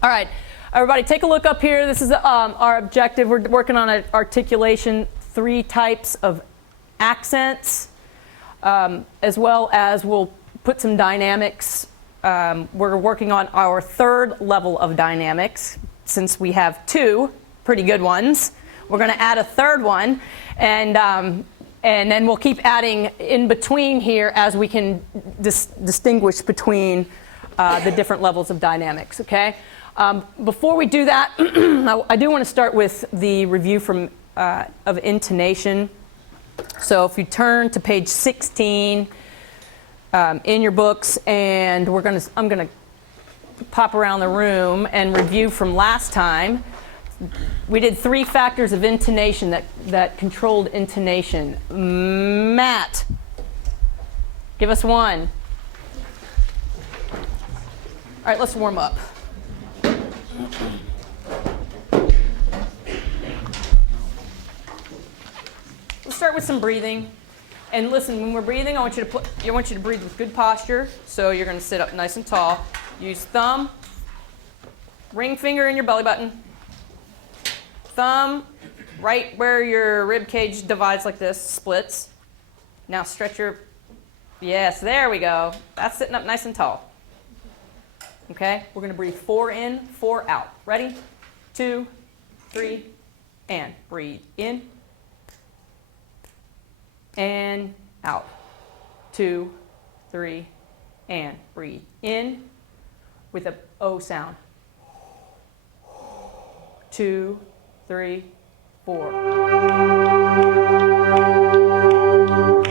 All right, everybody take a look up here. This is our objective. We're working on an articulation, 3 types of accents, as well as we'll put some dynamics. We're working on our 3rd level of dynamics. Since we have 2 pretty good ones, we're going to add a 3rd one, and then we'll keep adding in between here as we can distinguish between the different levels of dynamics, okay? Before we do that, I do want to start with the review of intonation. So if you turn to page 16 in your books, and I'm going to pop around the room and review from last time. We did 3 factors of intonation that controlled intonation. Matt, give us one. All right, let's warm up. Let's start with some breathing. And listen, when we're breathing, I want you to breathe with good posture. So you're going to sit up nice and tall. Use thumb, ring finger in your belly button. Thumb right where your rib cage divides like this, splits. Now stretch your, yes, there we go. That's sitting up nice and tall. Okay, we're going to breathe 4 in, 4 out. Ready? 2, 3, and breathe in and out. 2, 3, and breathe in with a O sound. 2, 3, 4.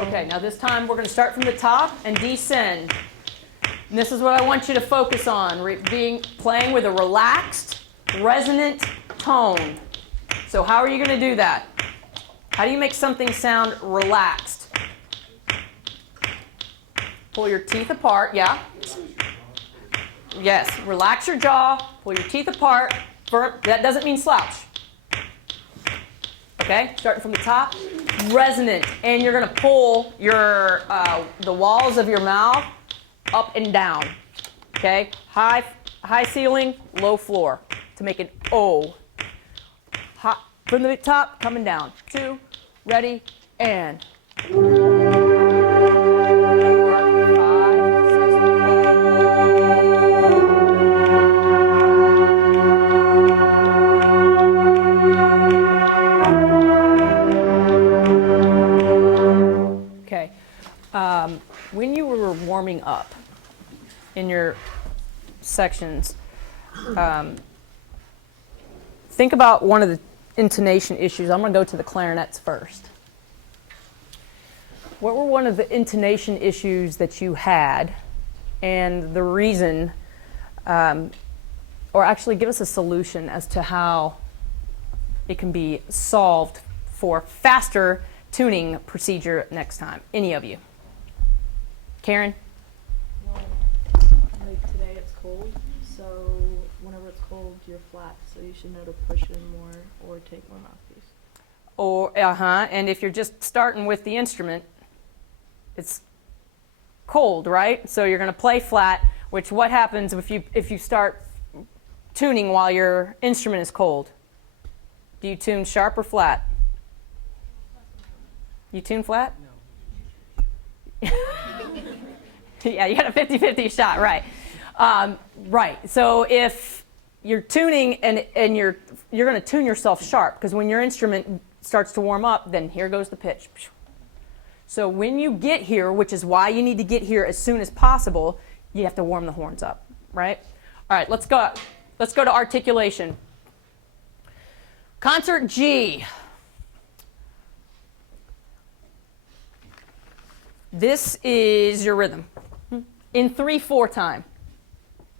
Okay, now this time we're going to start from the top and descend. And this is what I want you to focus on, playing with a relaxed, resonant tone. So how are you going to do that? How do you make something sound relaxed? Pull your teeth apart, yeah? Yes, relax your jaw, pull your teeth apart. That doesn't mean slouch. Okay, starting from the top, resonant, and you're going to pull your the walls of your mouth up and down. Okay, high ceiling, low floor to make an O. From the top, coming down. 2, ready, and. 4, 5, 6. When you were warming up in your sections, think about one of the intonation issues. I'm going to go to the clarinets first. What were one of the intonation issues that you had, and the reason, or actually give us a solution as to how it can be solved for faster tuning procedure next time? Any of you? Karen? Well, like today it's cold, so whenever it's cold, you're flat, so you should know to push in more or take more mouthpiece. Or, and if you're just starting with the instrument, it's cold, right? So you're going to play flat, which what happens if you start tuning while your instrument is cold? Do you tune sharp or flat? You tune flat? No. Yeah, you got a 50-50 shot, right. Right, so if you're tuning and you're going to tune yourself sharp, because when your instrument starts to warm up, then here goes the pitch. So when you get here, which is why you need to get here as soon as possible, you have to warm the horns up, right? All right, let's go to articulation. Concert G. This is your rhythm in 3/4 time.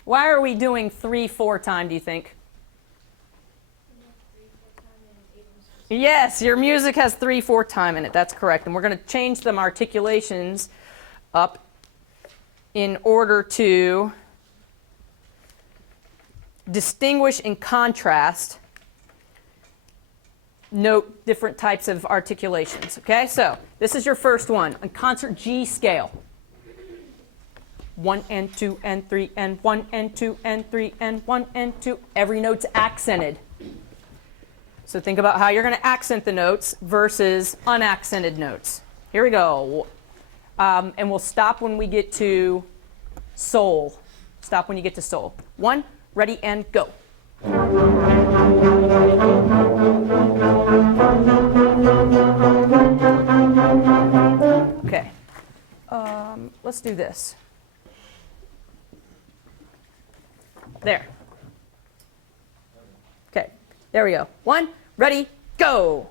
Why are we doing 3/4 time, do you think? Yes, your music has 3/4 time in it. That's correct. And we're going to change some articulations up in order to distinguish and contrast, note different types of articulations. Okay, so this is your first one, a concert G scale. 1 and 2 and 3 and 1 and 2 and 3 and 1 and 2. Every note's accented. So think about how you're going to accent the notes versus unaccented notes. Here we go. And we'll stop when we get to sol. Stop when you get to sol. 1, ready, and go. Okay. Let's do this. There. Okay. There we go. 1, ready, go.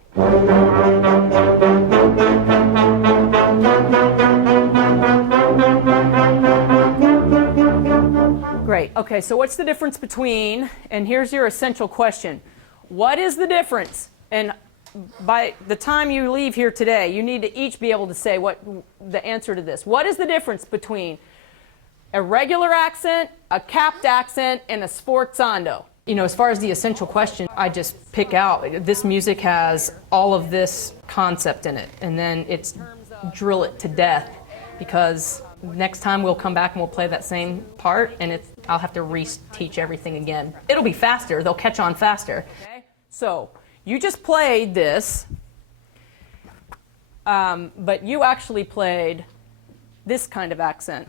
Great. Okay, so what's the difference between, and here's your essential question. What is the difference? And by the time you leave here today, you need to each be able to say what the answer to this. What is the difference between a regular accent, a capped accent, and a sforzando? You know, as far as the essential question, I just pick out, this music has all of this concept in it, and then it's drill it to death, because next time we'll come back and we'll play that same part, and I'll have to re-teach everything again. It'll be faster, they'll catch on faster. Okay? So, you just played this, but you actually played this kind of accent,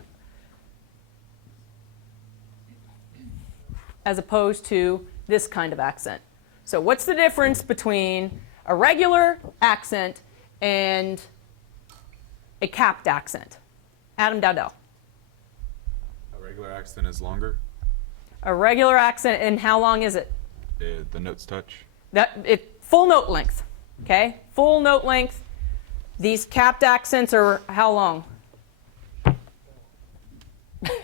as opposed to this kind of accent. So what's the difference between a regular accent and a capped accent? Adam Dowdell. A regular accent is longer. A regular accent, and how long is it? The notes touch. Full note length, okay? Full note length. These capped accents are how long?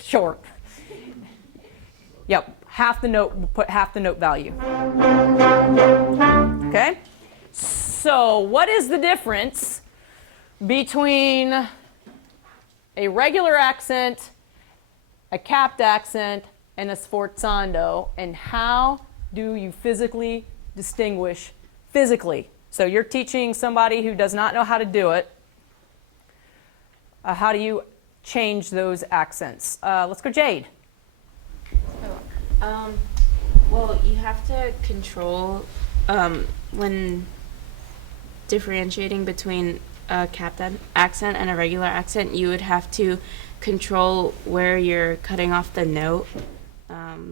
Short. Yep. Half the note, we'll put half the note value. Okay? So, what is the difference between a regular accent, a capped accent, and a sforzando, and how do you physically distinguish physically? So, you're teaching somebody who does not know how to do it. How do you change those accents? Let's go, Jade. Well, you have to control when differentiating between a capped accent and a regular accent. You would have to control where you're cutting off the note.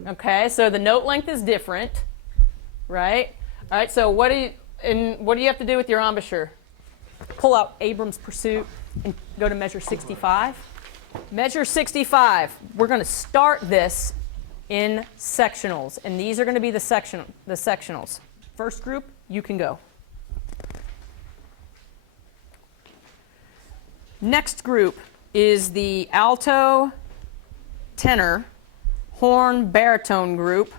Okay, so the note length is different, right? All right, so what do you have to do with your embouchure? Pull out Abram's Pursuit and go to measure 65. Measure 65. We're going to start this in sectionals, and these are going to be the sectionals. First group, you can go. Next group is the alto, tenor, horn, baritone group.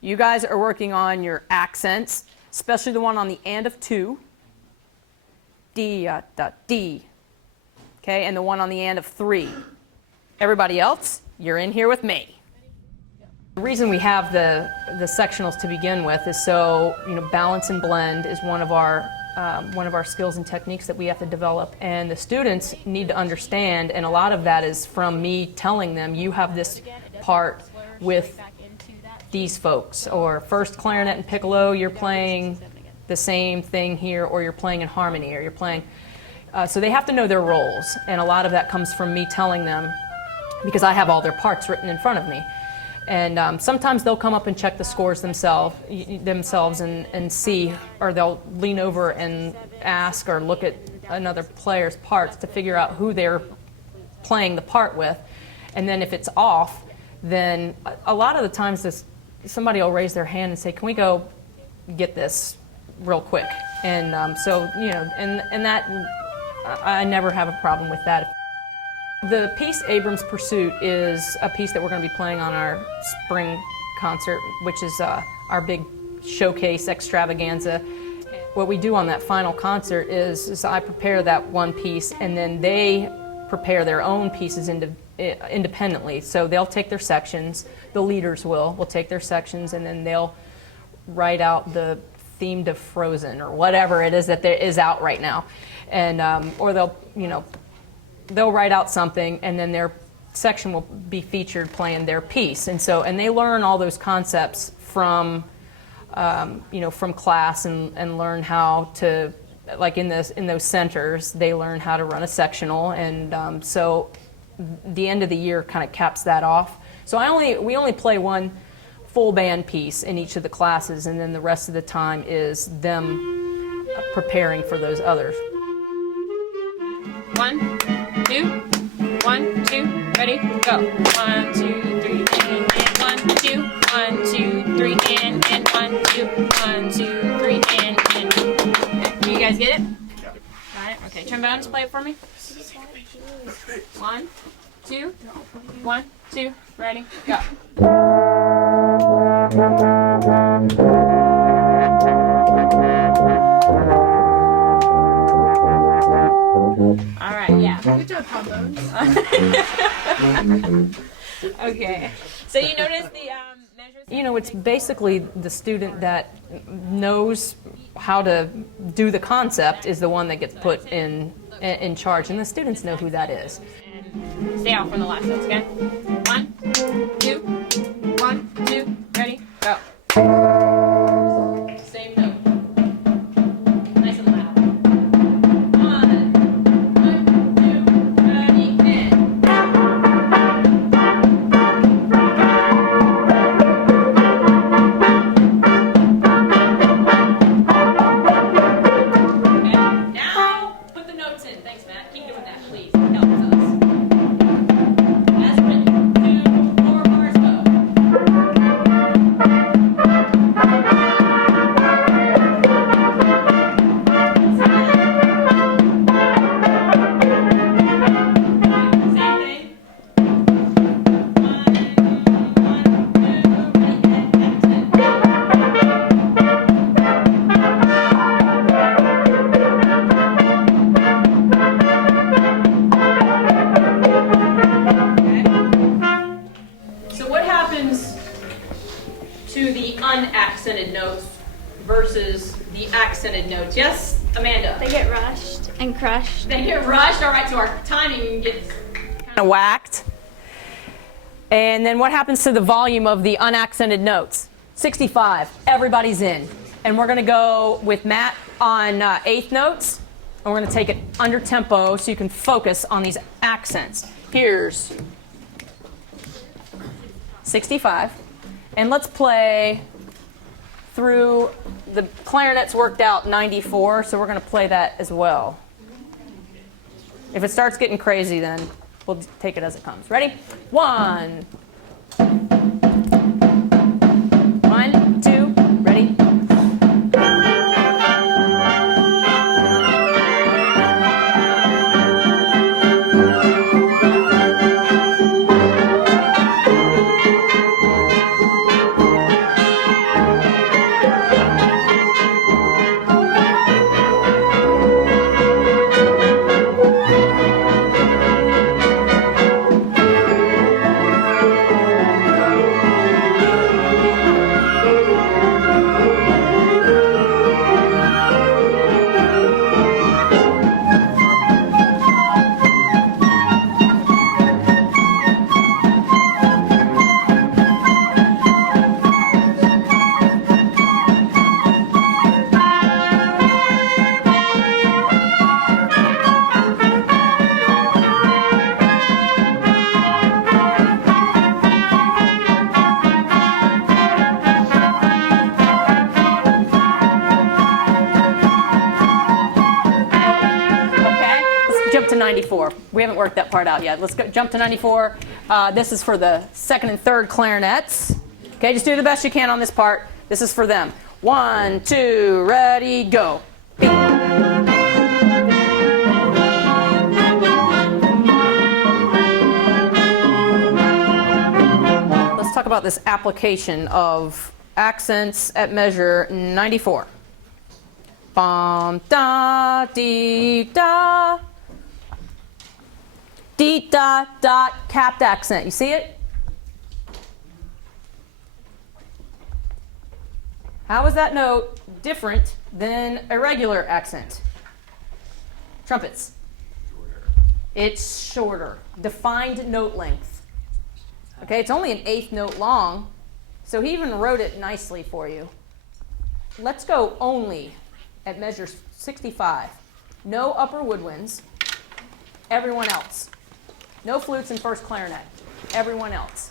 You guys are working on your accents, especially the one on the and of 2. D, D. Okay, and the one on the and of 3. Everybody else, you're in here with me. The reason we have the sectionals to begin with is so, balance and blend is one of our skills and techniques that we have to develop, and the students need to understand, and a lot of that is from me telling them, you have this part with these folks, or first clarinet and piccolo, you're playing the same thing here, or you're playing in harmony, or you're playing, so they have to know their roles, and a lot of that comes from me telling them, because I have all their parts written in front of me. And sometimes they'll come up and check the scores themselves and see, or they'll lean over and ask or look at another player's parts to figure out who they're playing the part with. And then if it's off, then a lot of the times somebody will raise their hand and say, can we go get this real quick? And and that, I never have a problem with that. The piece Abram's Pursuit is a piece that we're going to be playing on our spring concert, which is our big showcase extravaganza. What we do on that final concert is I prepare that one piece, and then they prepare their own pieces independently. So they'll take their sections, the leaders will take their sections, and then they'll write out the theme to Frozen or whatever it is that is out right now. And or they'll write out something, and then their section will be featured playing their piece. And they learn all those concepts from, from class and learn how to, like in those centers, they learn how to run a sectional. And so the end of the year kind of caps that off. So we only play one full band piece in each of the classes, and then the rest of the time is them preparing for those others. 1, 2, 1, 2, ready, go. 1, 2, 3, and 1, 2, 1, 2, 3, and 1, 2, 1, 2, 3, and. Okay. You guys get it? Yeah. Got it? Okay, trombones, play it for me. 1, 2, 1, 2, ready, go. All right, yeah. Good job, trombones. Okay. So you notice the measures? It's basically the student that knows how to do the concept is the one that gets put in charge, and the students know who that is. And stay out for the last notes, okay? 1, 2, 1, 2, ready, go. Same note. Nice and loud. 1, 2, ready, and. Okay, now put the notes in. Thanks, Matt. Keep doing that, please. It helps us. As written. 2, 4 bars, go. Same thing. 1, 2, ready, and exit. So what happens to the unaccented notes versus the accented notes? Yes, Amanda? They get rushed and crushed. They get rushed. All right, so our timing gets Kind of whacked. And then what happens to the volume of the unaccented notes? 65. Everybody's in. And we're going to go with Matt on eighth notes. And we're going to take it under tempo so you can focus on these accents. Here's 65. And let's play through the clarinet's worked out 94, so we're going to play that as well. If it starts getting crazy, then we'll take it as it comes. Ready? 1, 1, 2, ready? Jump to 94. We haven't worked that part out yet. Let's go, jump to 94. This is for the second and third clarinets. Okay, just do the best you can on this part. This is for them. 1, 2, ready, go. Let's talk about this application of accents at measure 94. Bum, da, dee, da. D, dot, dot, capped accent. You see it? How is that note different than a regular accent? Trumpets. It's shorter. Defined note length. Okay, it's only an eighth note long, so he even wrote it nicely for you. Let's go only at measure 65. No upper woodwinds. Everyone else. No flutes and first clarinet. Everyone else.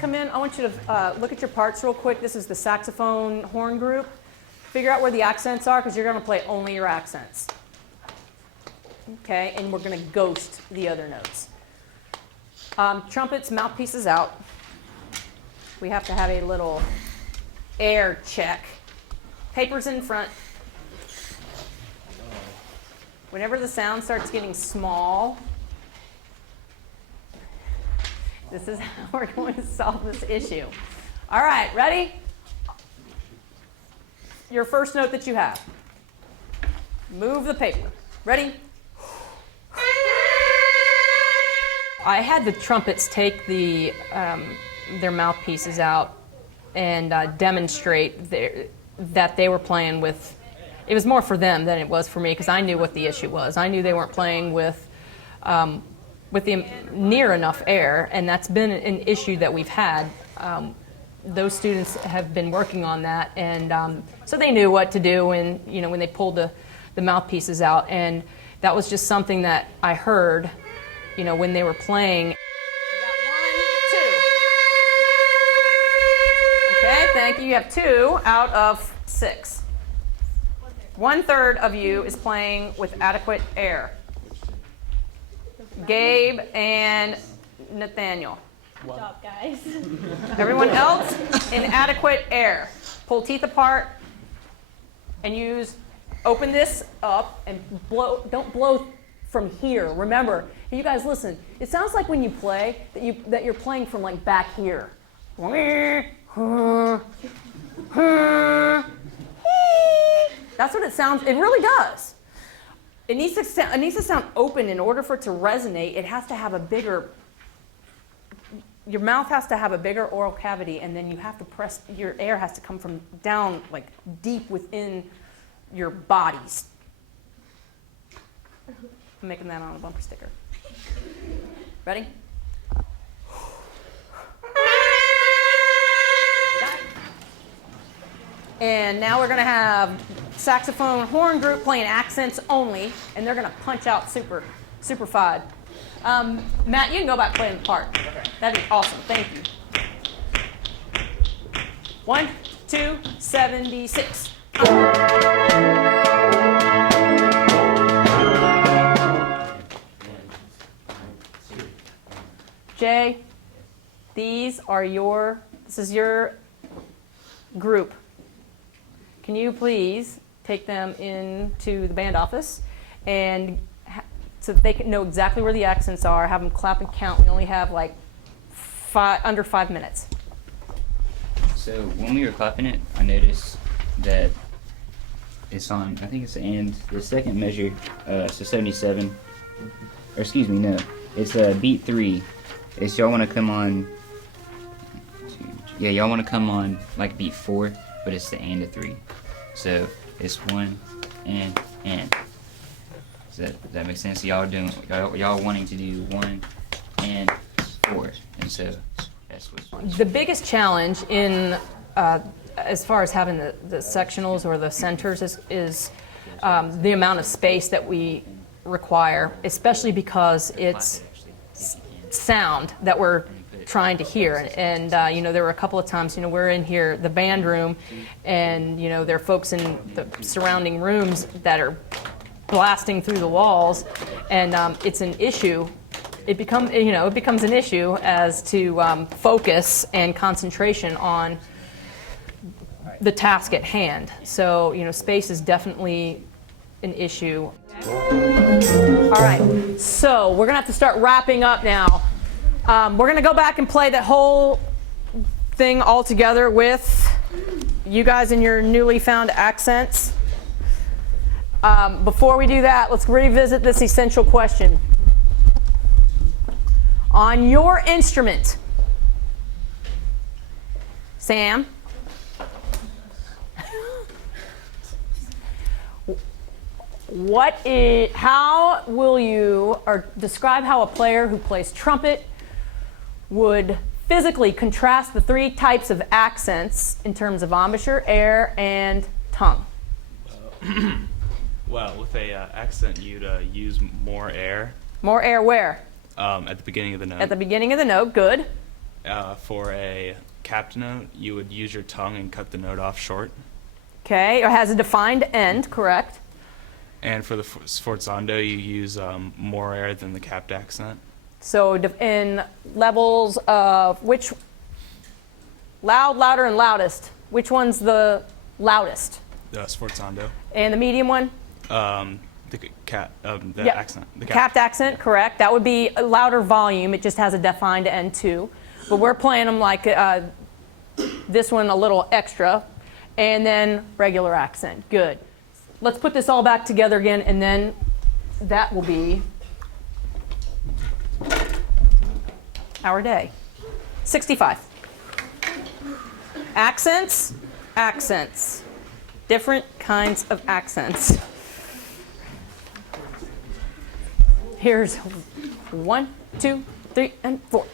Come in, I want you to look at your parts real quick. This is the saxophone horn group. Figure out where the accents are because you're going to play only your accents. Okay, and we're going to ghost the other notes. Trumpets, mouthpieces out. We have to have a little air check. Papers in front. Whenever the sound starts getting small, this is how we're going to solve this issue. All right, ready? Your first note that you have. Move the paper. Ready? I had the trumpets take their mouthpieces out and demonstrate that they were playing with. It was more for them than it was for me because I knew what the issue was. I knew they weren't playing with the near enough air, and that's been an issue that we've had. Those students have been working on that, and so they knew what to do when they pulled the mouthpieces out, and that was just something that I heard, when they were playing. You got 1, 2. Okay, thank you. You have 2 out of 6. 1/3 of you is playing with adequate air. Gabe and Nathaniel. Good job, guys. Everyone else, inadequate air. Pull teeth apart and open this up and blow. Don't blow from here. Remember, you guys listen. It sounds like when you play that you're playing from like back here. That's what it sounds. It really does. It needs to sound open in order for it to resonate. It has to have a bigger. Your mouth has to have a bigger oral cavity, and then you have to press. Your air has to come from down, like deep within your bodies. I'm making that on a bumper sticker. Ready? And now we're going to have saxophone horn group playing accents only, and they're going to punch out super fine. Matt, you can go back playing the part. Okay. That'd be awesome. Thank you. 1, 2, 76. Jay, this is your group. Can you please take them into the band office and so that they can know exactly where the accents are, have them clap and count. We only have like under 5 minutes. So when we were clapping it, I noticed that it's on, I think it's the second measure, so 77, or excuse me, no, it's beat 3. It's y'all want to come on, y'all want to come on like beat 4, but it's the and of 3. So it's 1 and. Does that make sense? Y'all wanting to do 1 and 4, and so that's what. The biggest challenge in as far as having the sectionals or the centers is the amount of space that we require, especially because it's sound that we're trying to hear. And there were a couple of times, we're in here, the band room, and there are folks in the surrounding rooms that are blasting through the walls, and it's an issue. It becomes an issue as to focus and concentration on the task at hand. So, space is definitely an issue. All right, so we're gonna have to start wrapping up now. We're gonna go back and play that whole thing all together with you guys in your newly found accents. Before we do that, let's revisit this essential question. On your instrument, Sam, how will you, or describe how a player who plays trumpet would physically contrast the three types of accents in terms of embouchure, air, and tongue? Well, with a accent, you'd use more air More air where? at the beginning of the note. At the beginning of the note, good. For a capped note, you would use your tongue and cut the note off short. Okay, it has a defined end, correct? And for the sforzando, you use more air than the capped accent. So in levels of which, loud, louder, and loudest, which one's the loudest? The sforzando. And the medium one? The Yep. accent. The Capped accent, correct. That would be a louder volume. It just has a defined end too. But we're playing them like this one a little extra. And then regular accent. Good. Let's put this all back together again, and then that will be our day. 65. Accents, accents. Different kinds of accents. Here's 1, 2, 3, and 4.